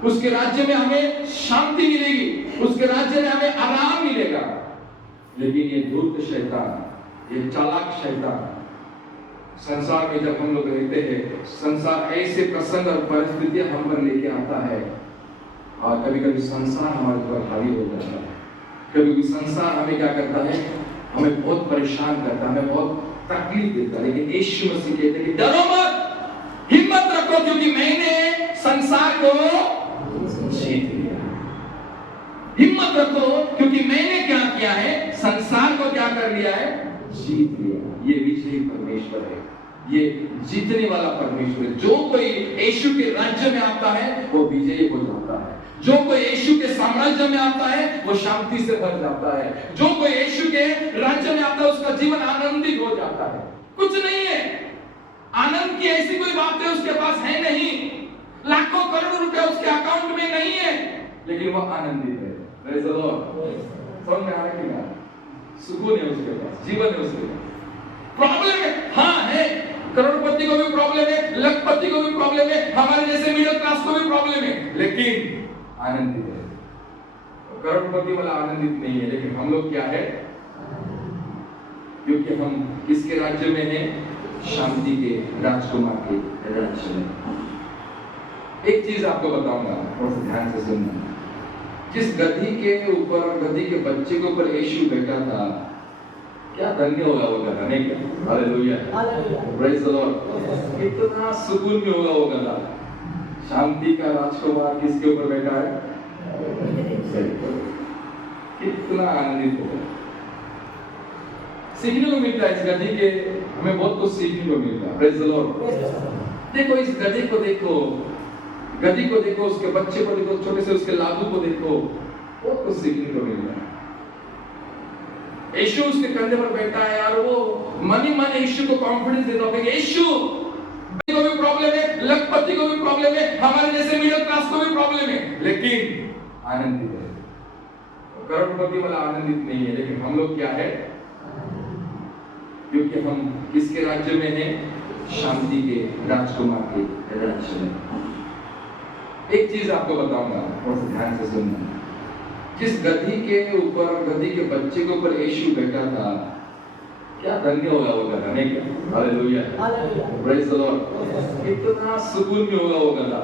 उसके राज्य में हमें शांति मिलेगी, उसके राज्य में हमें आराम मिलेगा। लेकिन ये धूर्त शैतान, ये चालाक शैतान, संसार में जब हम लोग रहते हैं, संसार ऐसे प्रसंग और परिस्थितियां हम पर लेके आता है, और कभी कभी संसार हमारे ऊपर हावी हो जाता है। कभी कभी संसार हमें क्या करता है? हमें बहुत परेशान करता है, हमें बहुत तकलीफ देता है। लेकिन यीशु मसीह कहते हैं कि डरो मत, हिम्मत रखो, क्योंकि मैंने संसार को जीत लिया। हिम्मत रखो, क्योंकि मैंने क्या किया है? संसार को क्या कर लिया है? जीत लिया। ये विजयी परमेश्वर है, ये जीतने वाला परमेश्वर है। जो कोई यीशु के राज्य में आता है वो विजयी हो जाता है। जो कोई यीशु के साम्राज्य में आता है वो शांति से भर जाता है। जो कोई यीशु के राज्य में आता है उसका जीवन आनंदित हो जाता है। कुछ नहीं है, आनंद की ऐसी कोई बात है उसके पास है नहीं, लाखों करोड़ रुपए उसके अकाउंट में नहीं है, लेकिन वो आनंदित है। Praise the Lord. समझ में आ रहा है कि नहीं? सुकून है उसके पास, जीवन है उसके पास। प्रॉब्लम है, हाँ है, करोड़पति को भी प्रॉब्लम है, लखपति को भी प्रॉब्लम है, हमारे जैसे मिडिल क्लास को भी प्रॉब्लम है, लेकिन आनंदित है। करोड़पति वाला आनंदित नहीं है, लेकिन हम लोग क्या है? क्योंकि हम किसके राज्य में हैं? शांति के राजकुमार के राज्य में। एक चीज आपको बताऊंगा, और ध्यान से सुनना। जिस गधी के ऊपर, गधी के बच्चे के ऊपर यीशु बैठा था, क्या धन्य होगा वो गधा, नहीं क्या? Hallelujah, praise the Lord. कितना सुकून में होगा वो गधा। शांति का राजकुमार किसके ऊपर बैठा है? कितना आनंदित होगा। सीखने को मिलता है इस गधी के, हमें बहुत कुछ सीखने को मिलता है। Praise the Lord. देखो इस गधी को देखो, गधी को देखो, उसके बच्चे को देखो, छोटे से उसके लाडू को देखो, बहुत कुछ सीखने को मिलता है। यीशु उसके कंधे पर बैठा है और वो मन ही मन यीशु को कॉन्फिडेंस देता है कि यीशु को भी प्रॉब्लम है, लखपति को भी प्रॉब्लम है, हमारे जैसे मिडिल क्लास को भी प्रॉब्लम है, लेकिन आनंदित है। करोड़पति वाला आनंदित नहीं है, लेकिन हम लोग क्या है? क्योंकि हम किसके राज्य में हैं? शांति के राजकुमार के राज्य में। एक चीज आपको बताऊंगा, और ध्यान से सुनना। जिस गधी के ऊपर, गधी के बच्चे के ऊपर यीशु बैठा था, क्या धन्य होगा वो गधा, नहीं क्या? Hallelujah, praise the Lord. कितना सुकून में होगा वो गधा।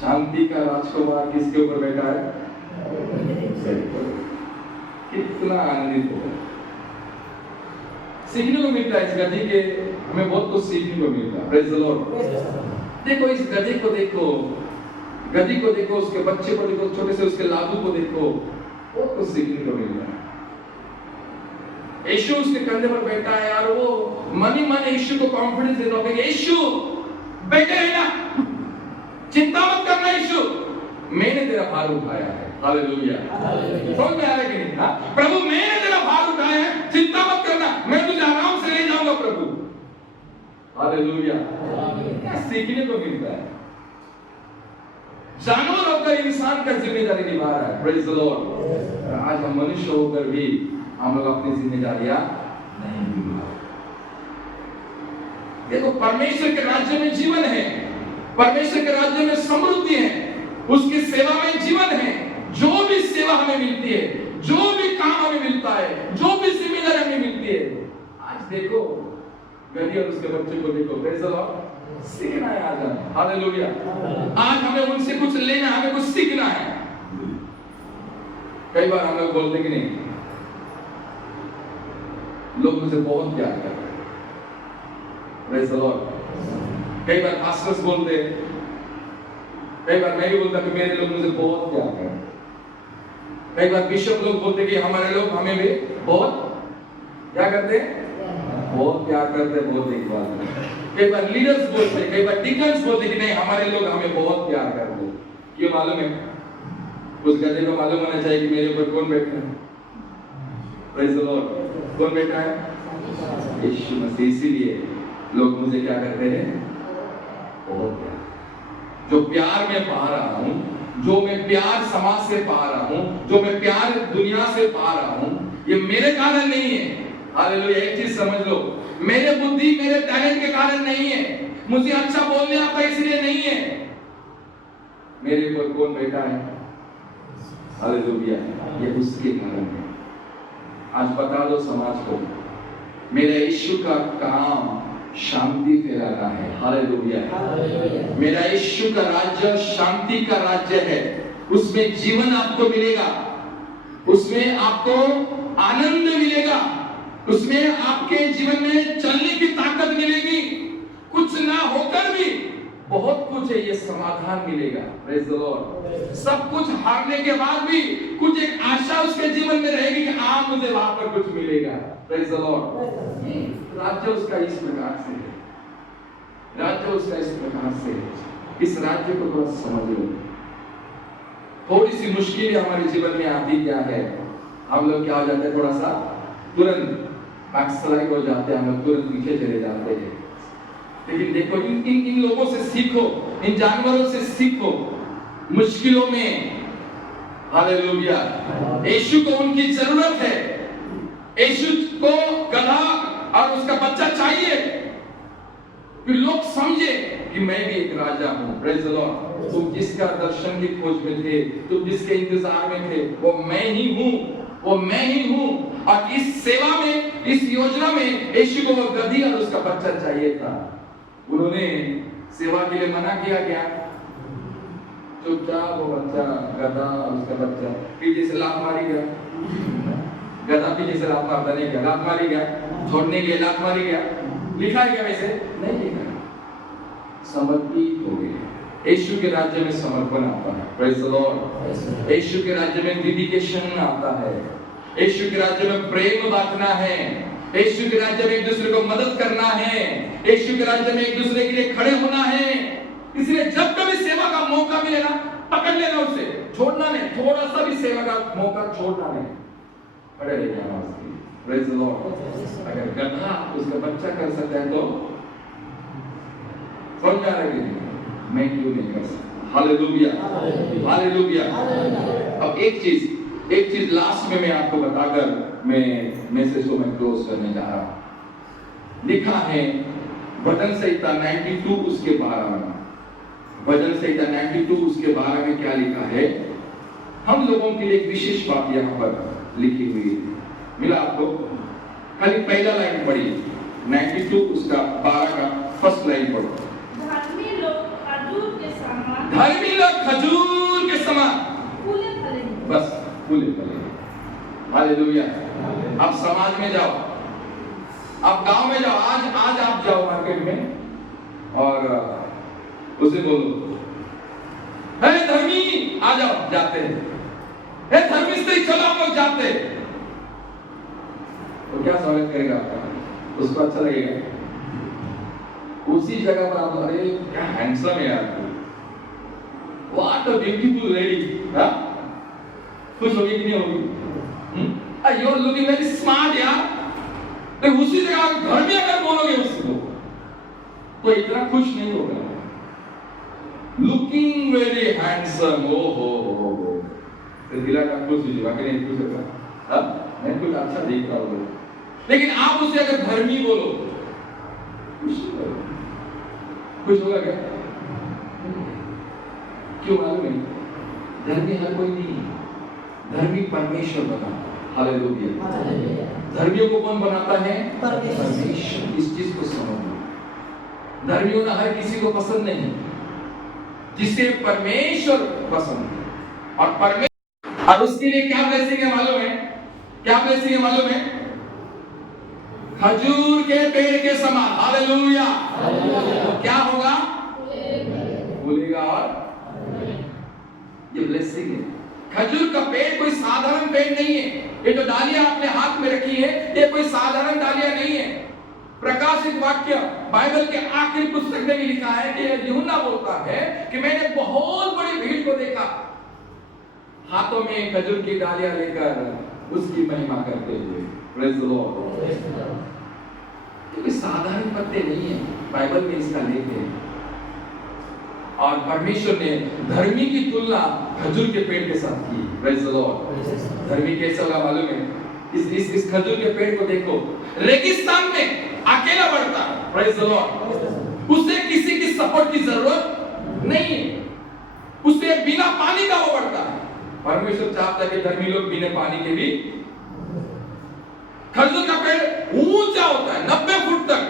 शांति का राजकुमार किसके ऊपर बैठा है? कितना आनंदित होगा। सीखने को मिलता है इस गधे के, हमें बहुत कुछ सीखने को मिलता है। Praise the Lord. देखो इस गधे को देखो, गधी को देखो, उसके बच्चे को देखो, छोटे से उसके लादू को देखो, बहुत कुछ सीखने को मिलता है। यीशु उसके कंधे पर बैठा है और वो मन ही मन यीशु को कॉन्फिडेंस देता है कि यीशु बैठे रहना, चिंता मत करना यीशु, मैंने तेरा भार उठाया है। हालेलुया। समझ में आ रहा है कि नहीं? हाँ? प्रभु मैंने तेरा भार उठाया है, चिंता मत करना, मैं तुझे आराम से ले जाऊंगा प्रभु। हालेलुया। क्या सीखने को मिलता है। जानवर होकर इंसान का जिम्मेदारी निभा रहा है। Praise the Lord. आज हम मनुष्य होकर भी हम लोग अपनी जिम्मेदारियां नहीं निभा रहे। देखो परमेश्वर के राज्य में जीवन है, परमेश्वर के राज्य में समृद्धि है, उसकी सेवा में जीवन है। जो भी सेवा हमें मिलती है, जो भी काम हमें मिलता है, जो भी जिम्मेदारी हमें मिलती है, आज देखो गधी और उसके बच्चे को देखो। Praise the Lord. सीखना है आज हमें। हालेलुया। आज हमें उनसे कुछ लेना, हमें कुछ सीखना है। कई बार हम लोग बोलते कि नहीं, लोग मुझे बहुत प्यार करते हैं। Praise the Lord. कई बार पास्टर्स बोलते, कई बार मैं भी बोलता कि मेरे लोग मुझे बहुत प्यार करते हैं। कई बार बिशप लोग बोलते कि हमारे लोग हमें भी बहुत क्या करते हैं, बहुत प्यार करते हैं, बहुत देखभाल करते हैं। कई बार लीडर्स बोलते हैं, कई बार डिकन्स बोलते कि नहीं हमारे लोग हमें बहुत प्यार करते हैं। क्यों मालूम है? उस गधे को मालूम होना चाहिए कि मेरे ऊपर कौन बैठा है। Praise the Lord. कौन बैठा है? यीशु मसीह। इसीलिए लोग मुझे क्या करते हैं, बहुत प्यार। जो प्यार मैं पा रहा हूं, जो मैं प्यार समाज से पा रहा हूं, जो मैं प्यार दुनिया से पा रहा हूं, ये मेरे कारण नहीं है। हालेलुया। एक चीज समझ लो, मेरे बुद्धि मेरे टैलेंट के कारण नहीं है, मुझे अच्छा बोलने आता इसलिए नहीं है। मेरे ऊपर कौन बैठा है? हालेलुया। ये उसके कारण है। आज बता दो समाज को, मेरा यीशु का काम शांति फैलाना है। हालेलुया। मेरा यीशु का राज्य शांति का राज्य है। उसमें जीवन आपको मिलेगा, उसमें आपको आनंद मिलेगा, उसमें आपके जीवन में चलने की ताकत मिलेगी। कुछ ना होकर भी बहुत कुछ है, ये समाधान मिलेगा। Praise the Lord. सब कुछ हारने के बाद भी कुछ एक आशा उसके जीवन में रहेगी कि मुझे वहां पर कुछ मिलेगा। Praise the Lord. राज्य उसका इस प्रकार से है, राज्य उसका इस प्रकार से है। इस राज्य को थोड़ा समझ लो। थोड़ी सी मुश्किलें हमारे जीवन में आती क्या है, हम लोग क्या हो जाते हैं, थोड़ा सा तुरंत बैकस्लाइड हो जाते हैं, हम लोग तुरंत पीछे चले जाते हैं। लेकिन देखो इन लोगों से सीखो, इन जानवरों से सीखो मुश्किलों में। हालेलुया। यीशु को उनकी जरूरत है, यीशु को गधा और उसका बच्चा चाहिए, फिर लोग समझे कि मैं भी एक राजा हूं। Praise the Lord. तुम जिसका दर्शन की खोज में थे, तुम जिसके इंतजार में थे, वो मैं ही हूं, वो मैं ही हूं। और इस सेवा में, इस योजना में यीशु को वो गधी और उसका बच्चा चाहिए था। उन्होंने सेवा के लिए मना किया क्या? चुपचाप वो बच्चा, गधा और उसका बच्चा पीछे से लात मारी गया। गधा पीछे से लात मारता नहीं गया, लात मारी गया, छोड़ने के लिए लात मारी गया। लिखा है क्या? वैसे नहीं लिखा। समर्पित हो गए। यीशु के राज्य में समर्पण आता है। Praise the Lord. यीशु के राज्य में डेडिकेशन आता है। यीशु के राज्य में प्रेम बांटना है। यीशु के राज्य में एक दूसरे को मदद करना है। यीशु के राज्य में एक दूसरे के लिए खड़े होना है। इसलिए जब कभी सेवा का मौका मिलेगा, पकड़ लेना उसे, छोड़ना नहीं। थोड़ा सा भी सेवा का मौका छोड़ना नहीं, खड़े रह जाना उसके लिए। Praise the Lord. अगर गधा उसका बच्चा कर सकता है तो समझ में आ रहा है, मैं क्यों नहीं कर सकता? हालेलुया। हालेलुया। अब एक चीज लास्ट में मैं आपको बताकर मैं मैसेज को मैं क्लोज करने जा रहा हूं। लिखा है भजन संहिता 92 उसके 12 में, भजन संहिता 92 उसके 12 में क्या लिखा है? हम लोगों के लिए एक विशेष बात यहाँ पर लिखी हुई है। मिला आपको? खाली पहला लाइन पढ़िए, 92 उसका 12 का फर्स्ट लाइन पढ़ो। धर्मी लोग खजूर के समान, धर्मी लोग खजूर के समान फूले फलेंगे। बस फूले फलेंगे। हालेलुया। अब समाज में जाओ, आप गांव में जाओ, आज आप जाओ मार्केट में और उसे बोलो, हे धर्मी आ जाओ, जाते हैं, हे धर्मी से चलो हम लोग जाते हैं, तो क्या स्वागत करेगा आपका? उसको अच्छा लगेगा? उसी जगह पर आप, अरे क्या हैंडसम है यार, व्हाट अ ब्यूटीफुल लेडी, हाँ खुश होगी कि नहीं होगी? You are looking very smart यार, तो उसी जगह घर में अगर बोलोगे उसको तो इतना खुश नहीं होगा। लुकिंग वेरी हैंडसम, ओ हो, तो दिला का खुश हो जाएगा कि नहीं खुश होगा? मैं कुछ अच्छा देख रहा हूँ, लेकिन आप उसे अगर धर्मी बोलो, खुश होगा क्या? क्यों मालूम है? धर्मी हर कोई नहीं, धर्मी परमेश्वर बनाता है। हालेलुया। धर्मियों को कौन बनाता है? परमेश्वर। इस चीज को समझो, धर्मी होना हर किसी को पसंद नहीं, जिसे परमेश्वर पसंद है। और परमेश्वर, और उसके लिए क्या ब्लेसिंग है मालूम है? क्या ब्लेसिंग है मालूम है? खजूर के पेड़ के समान। हालेलुया। क्या होगा? फूलेगा और ये ब्लेसिंग है। खजूर का पेड़ कोई साधारण पेड़ नहीं है। ये जो डालियां आपने हाथ में रखी है, ये कोई साधारण डालियां नहीं है। प्रकाशित वाक्य बाइबल के आखिरी पुस्तक में भी लिखा है कि यूहन्ना बोलता है कि मैंने बहुत बड़ी भीड़ को देखा, हाथों में खजूर की डालियां लेकर उसकी महिमा करते हुए। Praise the Lord. ये साधारण पत्ते नहीं है, बाइबल में इसका लेख है। और परमेश्वर ने धर्मी की तुलना खजूर के पेड़ के साथ की। Praise the Lord. धर्मी कैसा होगा मालूम है? इस खजूर के पेड़ को देखो, रेगिस्तान में अकेला बढ़ता है। Praise the Lord. उसे किसी की सपोर्ट की जरूरत नहीं है, उसे बिना पानी का वो बढ़ता है। परमेश्वर चाहता है कि धर्मी लोग बिना पानी के भी। खजूर का पेड़ ऊंचा होता है, 90 फुट तक,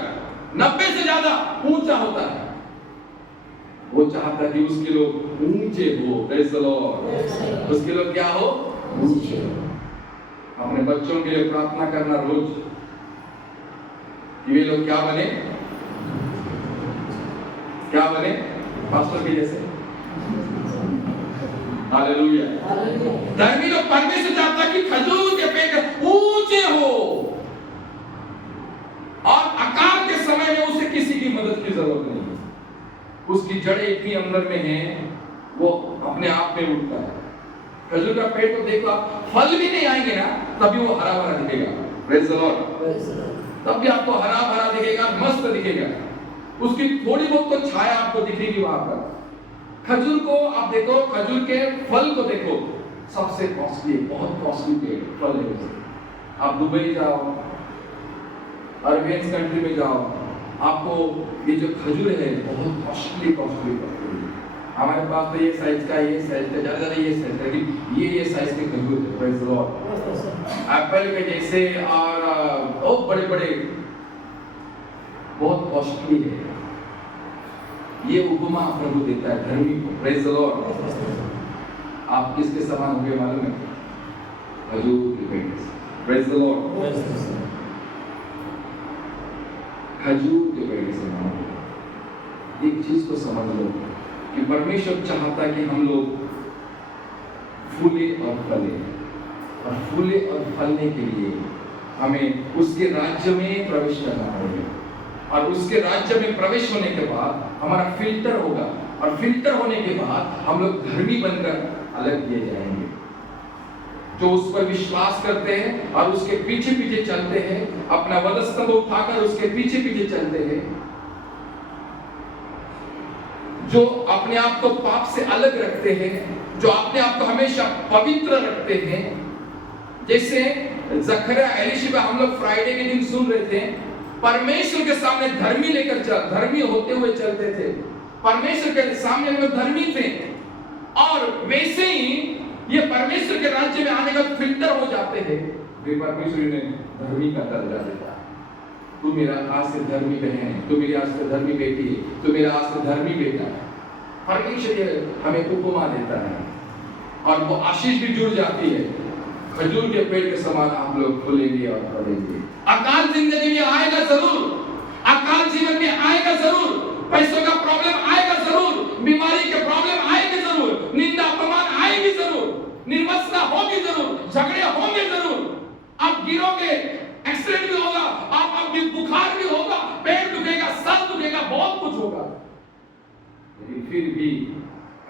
90 से ज्यादा ऊंचा होता है। वो चाहता है कि उसके लोग ऊंचे हो। Praise the Lord. उसके लोग क्या हो? ऊंचे। अपने बच्चों के लिए प्रार्थना करना रोज कि वे लोग क्या बने? क्या बने? पास्टर के जैसे। हालेलुया। धर्मी लोग, परमेश्वर चाहता है कि खजूर के पेड़ ऊंचे हो और आकार के समय में उसे किसी की मदद की जरूरत नहीं है। उसकी जड़ें इतनी अंदर में हैं, वो अपने आप में उठता है। खजूर का पेड़ को देखो आप, फल भी नहीं आएंगे ना, तभी वो हरा भरा दिखेगा। Praise the Lord. तब भी आपको हरा भरा दिखेगा, मस्त दिखेगा। उसकी थोड़ी बहुत तो छाया आपको दिखेगी वहां पर। खजूर को आप देखो, खजूर के फल को देखो, सबसे कॉस्टली, बहुत कॉस्टली पेड़ फल है। आप दुबई जाओ, अरबियन कंट्री में जाओ, आपको ये जो खजूर है बहुत कॉस्टली हमारे पास तो ये साइज का, ये साइज का, ज्यादा ये साइज का, ये साइज के खजूर है। Praise the Lord. एप्पल के जैसे और बहुत बड़े बड़े, बहुत कॉस्टली है। ये उपमा प्रभु देता है धर्मी को। Praise the Lord. आप किसके समान होंगे मालूम है? खजूर के पेड़ से। Praise the Lord. खजूर के पेड़ से समान हो। एक चीज को समझ लो कि परमेश्वर चाहता है कि हम लोग फूले और फले, और फूले और फलने के लिए हमें उसके राज्य में प्रवेश करना पड़ेगा। और उसके राज्य में प्रवेश होने के बाद हमारा फिल्टर होगा, और फिल्टर होने के बाद हम लोग धर्मी बनकर अलग किए जाएंगे। जो उस पर विश्वास करते हैं और उसके पीछे पीछे चलते हैं, अपना वधस्तंभ उठाकर उसके पीछे पीछे चलते हैं, जो अपने आप को पाप से अलग रखते हैं, जो अपने आप को हमेशा पवित्र रखते हैं। जैसे जकरिया एलीशिबा हम लोग फ्राइडे के दिन सुन रहे थे, परमेश्वर के सामने धर्मी लेकर धर्मी होते हुए चलते थे। परमेश्वर के सामने हम लोग धर्मी थे, और वैसे ही ये परमेश्वर के राज्य में आने का फिल्टर हो जाते हैं। वे परमेश्वर ने धर्मी का दर्जा देता है। तू मेरा आज से धर्मी बहन है, तू मेरी आज से धर्मी बेटी है, तू मेरा आज से धर्मी बेटा है। परमेश्वर हमें उपमा देता है, और वो आशीष भी जुड़ जाती है। खजूर के पेड़ के समान आप लोग फूलेंगे और फलेंगे। अकाल जिंदगी में आएगा जरूर, अकाल जीवन में आएगा जरूर, पैसों का प्रॉब्लम आएगा जरूर, बीमारी के प्रॉब्लम आएंगे जरूर, निंदा अपमान आएगी जरूर, निर्वस्त्रता होगी जरूर, झगड़े होंगे जरूर, आप गिरोगे, एक्सीडेंट भी होगा, आपकी बुखार भी होगा, पेट दुखेगा, सर दुखेगा, बहुत कुछ होगा, लेकिन फिर भी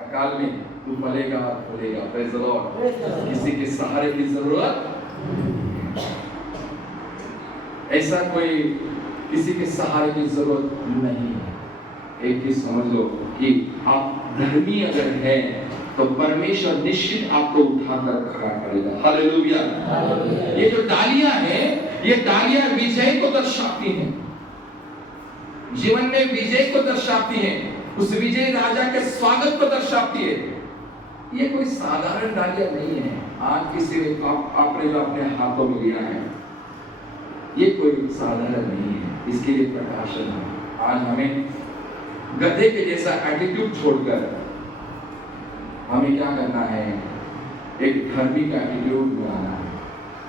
अकाल में तू फलेगा और फूलेगा। Praise the Lord. किसी के सहारे की जरूरत, ऐसा कोई किसी के सहारे की जरूरत नहीं है। एक चीज समझ लो कि आप धर्मी अगर हैं तो परमेश्वर निश्चित आपको उठाकर खड़ा करेगा। हालेलुया। ये जो डालियां हैं, ये डालियां विजय को दर्शाती हैं, जीवन में विजय को दर्शाती हैं, उस विजय राजा के स्वागत को दर्शाती है। ये कोई साधारण डालियां नहीं है। आज किसी आपने जो अपने हाथों में लिया है, ये कोई साधारण नहीं है, इसके लिए प्रकाशन है। आज हमें गधे के जैसा एटीट्यूड छोड़कर हमें क्या करना है? एक धार्मिक एटीट्यूड बनाना है,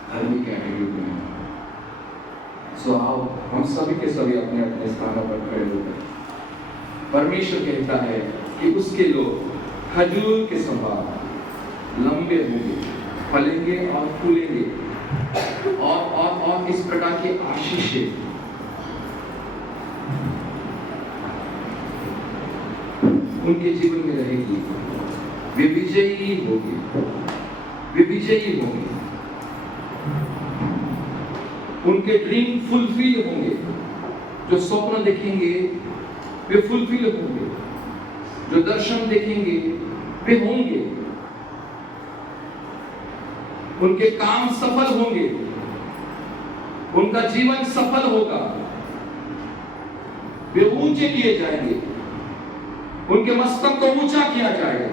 धार्मिक एटीट्यूड बनाना है। सो आओ हम सभी के सभी अपने अपने स्थानों पर खड़े होकर परमेश्वर कहता है कि उसके लोग खजूर के समान लंबे होंगे, फलेंगे और फूलेंगे, और इस प्रकार की आशीषें उनके जीवन में रहेगी। वे विजयी होंगे, वे विजयी होंगे, उनके ड्रीम फुलफिल होंगे, जो स्वप्न देखेंगे वे फुलफिल होंगे, जो दर्शन देखेंगे वे होंगे, उनके काम सफल होंगे, उनका जीवन सफल होगा, वे ऊंचे किए जाएंगे, उनके मस्तक को ऊंचा किया जाएगा।